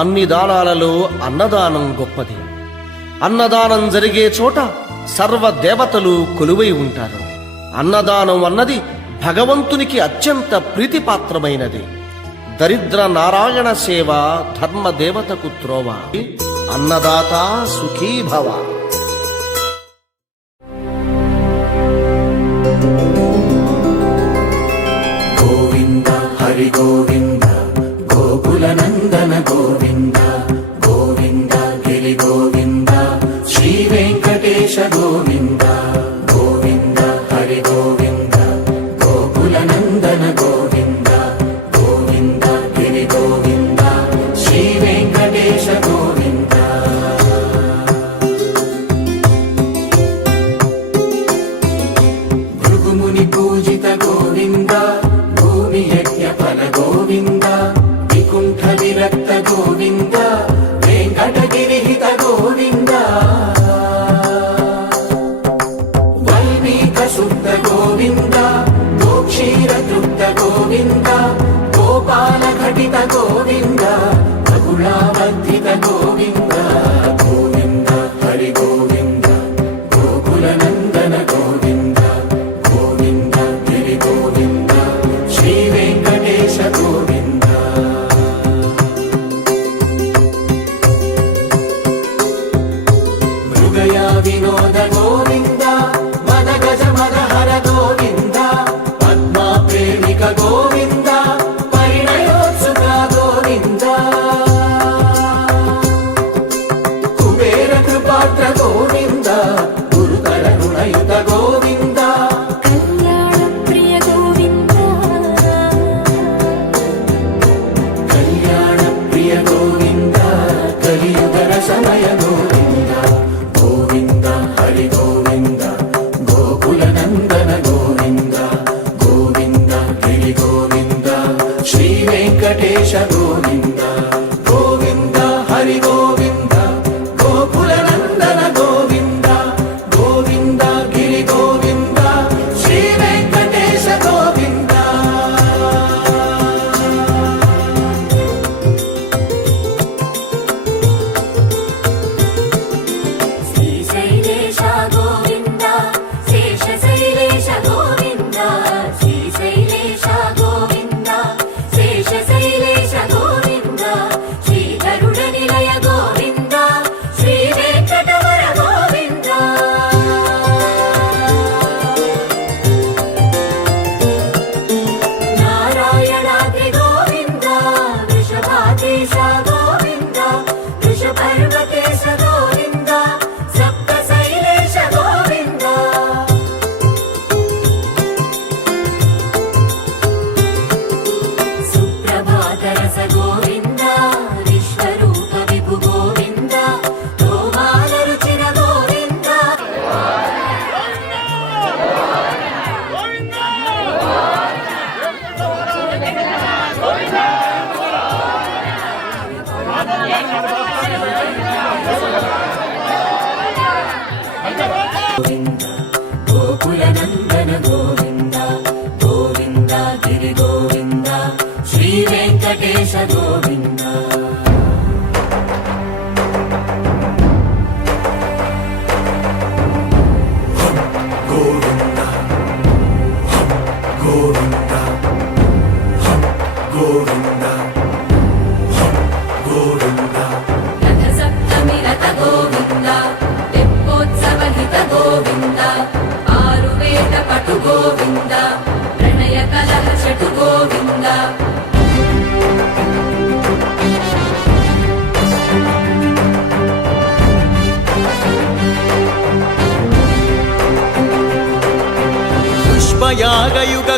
అన్ని దానాలలో అన్నదానం గొప్పది. అన్నదానం జరిగే చోట సర్వదేవతలు కొలువై ఉంటారు. అన్నదానం అన్నది భగవంతునికి అత్యంత ప్రీతిపాత్రమైనది. దరిద్ర నారాయణ సేవ ధర్మదేవతకు త్రోవ. అన్నదాత సుఖీభవ. గోవింద హరి గోవింద గోకుల నందన గోవింద గోవింద గిరి గోవింద శ్రీ వెంకటేశ గోవింద గోవింద హరి గోవింద గోకుల నందన గోవింద గోవింద గిరి గోవింద శ్రీ వెంకటేశ గోవింద. భృగుముని పూజిత గోవింద భూమి యజ్ఞ ఫల గోవింద వికుంఠ విరక్త గోవింద వెంకటగిరిహిత గోవింద వల్మీక శుద్ధ గోవింద గోక్షీర తృప్త గోవింద గోపాల ఘటిత గోవింద బహుళావర్ధిత గోవింద గోవింద హరి గోవింద గోకుల నందన గోవింద గోవింద గిరి గోవింద శ్రీ వెంకటేశ గోవింద. మృగయా వినోద గోవింద మద గజ మద హర గోవింద పద్మా ప్రేమిక గోవింద పరిణయోత్సుక గోవింద కుబేర కృపాత్ర గోవింద గురుతర గుణయుత గోవింద కళ్యాణ ప్రియ గోవింద కలియుగ సమయ గోవింద గోవింద హరి గోవింద గోకుల నందన గోవింద గోవింద గిరి గోవింద శ్రీ వెంకటేశ గోవింద గోవింద హరి గోవింద గోకుల నందన గోవింద గోవింద గిరి గోవింద శ్రీ వెంకటేశ గోవింద. శ్రీశైలేశ గోవింద శేషశైలేశ గోవింద శ్రీశైలేశ గోవింద శేషశైలేశ గోవింద శ్రీధరుడ నిలయ గోవింద శ్రీ వెంకటవర గోవింద నారాయణాద్రి గోవింద వృషభాదేశ గోవింద వృషపర్వతేశ గోవింద సప్తశైలేశ గోవింద సుప్రభాతరస గోవింద విశ్వరూప విభు గోవింద తోమాల రుచిర గోవింద గోవింద గోకుల నందన గోవింద గోవింద గిరి గోవింద శ్రీ వెంకటేశ గోవింద. గోవింద గోవింద గోవింద గోవింద రథ సప్తమి రథ గోవింద తెప్పోత్సవ హిత గోవింద ఆరువేద పటు గోవింద ప్రణయ కలహ షటు గోవింద పుష్పయాగయుగ